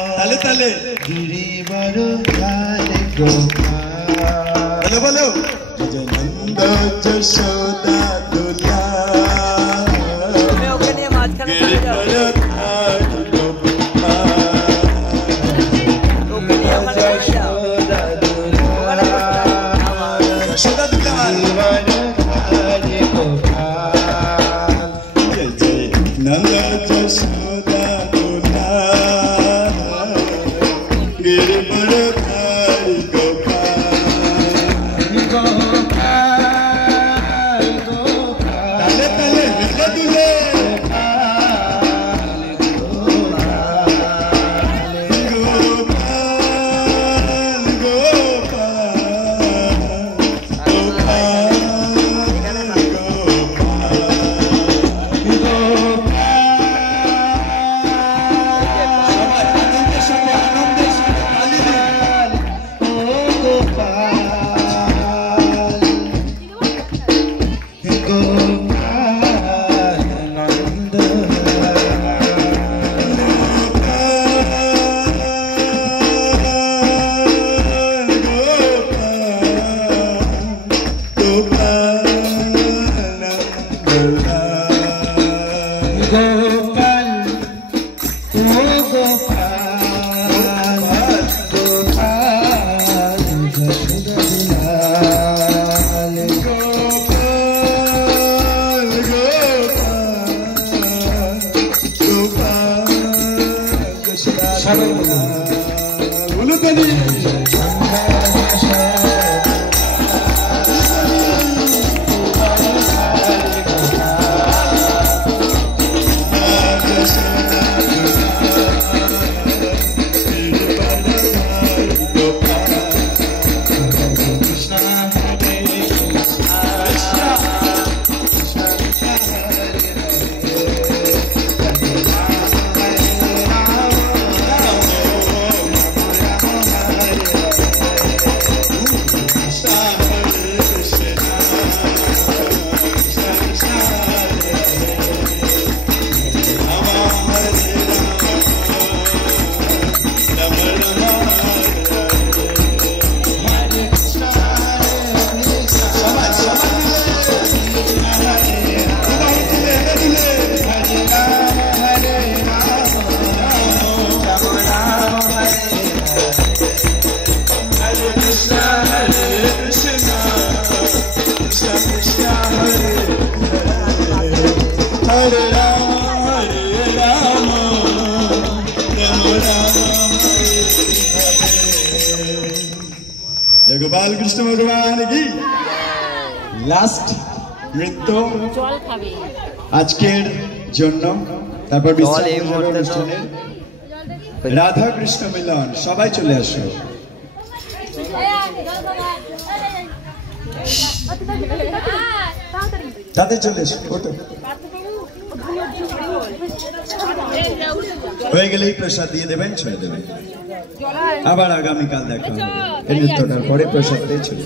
তালে তালে গিরিবর ধারে গোপাল বলো বলো নন্দ যশোদা দুলা তুমি ওকে নিয়ে মাঝখানে চলে যাও ওকে নিয়ে ওখানে চলে যাও যশোদা দুলা ধারে গোপাল জয় জয় নন্দ যশোদা দুলা गिरिवर धारी गोपाल गोपाल गोपाल ताले ताले हिले दुले गोपाल गोपाल कृष्ण भगवान की लास्ट नृत्य आजकेर जन्य तारपर राधा कृष्ण मिलन सबाई चले आसो ताते चले एसो হয়ে গেলেই প্রসাদ দিয়ে দেবেন ছেড়ে দেবেন আবার আগামী কাল দেখা হবে এই নৃত্যটার পরে প্রসাদ দিয়ে চলে